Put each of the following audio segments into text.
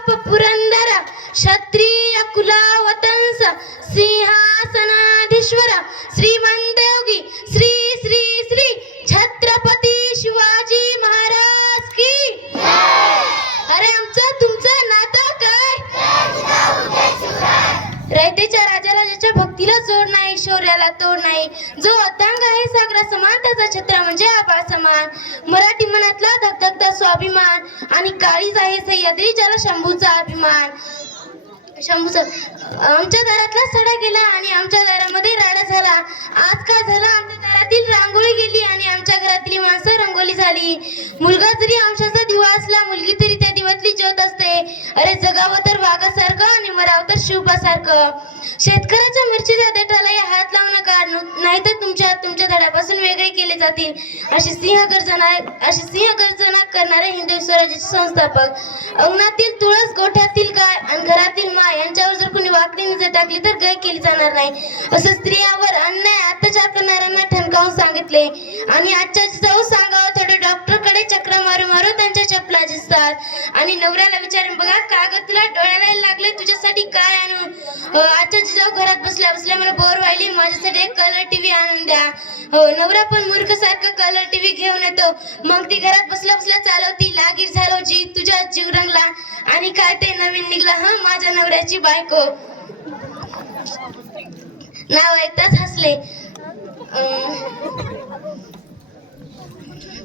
प्रताप पुरंदर क्षत्रिय कुलावतंस सिंहासनाधीश्वर श्रीमंत योगी श्री श्री श्री छत्रपती शिवाजी महाराज की अरे आमचं तुमचं नातं काय? रयतेच्या राजाला ज्याच्या भक्तीला जोड नाही शौर्याला तोड नाही जो अतांग आहे सागरा समान त्याचा छत्र म्हणजे आबा समान मराठी मनातला धक्का अभिमान आणि काळीज आहे सह्याद्री ज्याला शंभूचा अभिमान. शंभूचा आमच्या दारातला सडा गेला आणि आमच्या दारामध्ये राडा झाला. आज काय झालं? आमच्या दारातील रांगोळी गेली आणि आमच्या घरातली माणसं रंगोली झाली. मुलगा जरी अंशाचा अरे तर वाघासारखं आणि मरावं तर शिवपासारखं शेतकऱ्याच्या मिरचीच्या देठाला या हात लावू नका. नु- नाहीतर तुमच्या तुमच्या धड्यापासून वेगळे केले जातील. अशी सिंह गर्जना अशी सिंह गर्जना करणारे हिंदू स्वराज्याचे संस्थापक. अंगणातील तुळस गोठ्यातील गाय आणि घरातील माय यांच्यावर जर कोणी वाकडी नजर टाकली तर गय केली जाणार नाही. असं स्त्रियावर ठणकावून आणि आजच्या जाऊ सांगावं थोडे डॉक्टरकडे चक्र मारू मारू त्यांच्या चपला दिसतात. आणि नवऱ्याला विचारून बघा कागद तुला डोळ्याला लागले तुझ्यासाठी काय आणू? हो, आजच्या जाऊ घरात बसल्या बसल्या मला बोर व्हायली माझ्यासाठी एक कलर टीव्ही आणून द्या. हो नवरा पण मूर्ख सारखं कलर टीव्ही घेऊन येतो. मग ती घरात बसल्या बसल्या चालवती लागीर झालो जी तुझ्या जीव रंगला आणि काय ते नवीन निघला हा माझ्या नवऱ्याची बायको. नाव ऐकताच हसले.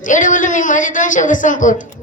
एवढे बोलून मी माझे दोन शब्द संपवतो.